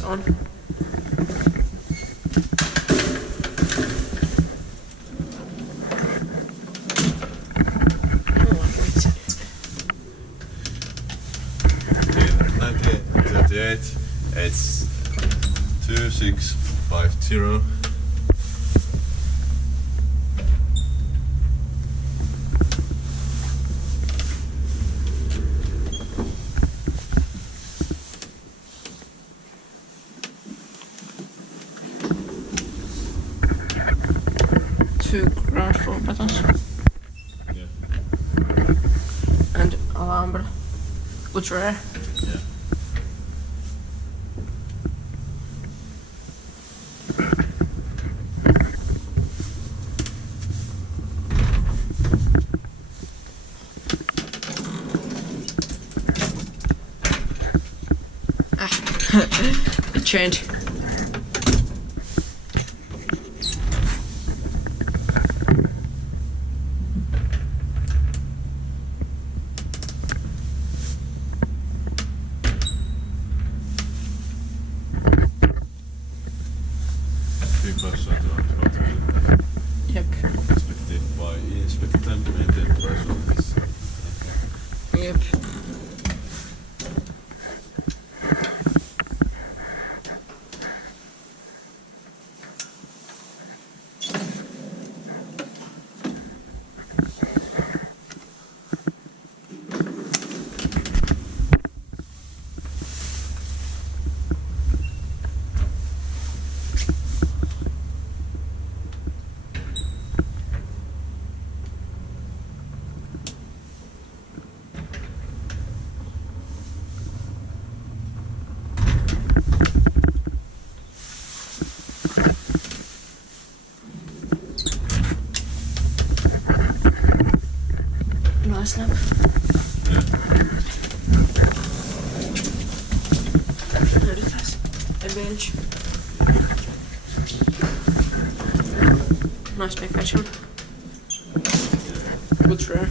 lights on. In 1938, it's 2650. Two ground floor buttons. Yeah. And alarm. Which rare? Yeah. It changed. Because of Yep. inspected by Inspecta and maintained by Suomen. Yep. Nice lamp. Yeah. There it is. A bench. Nice big bedroom. Good rare.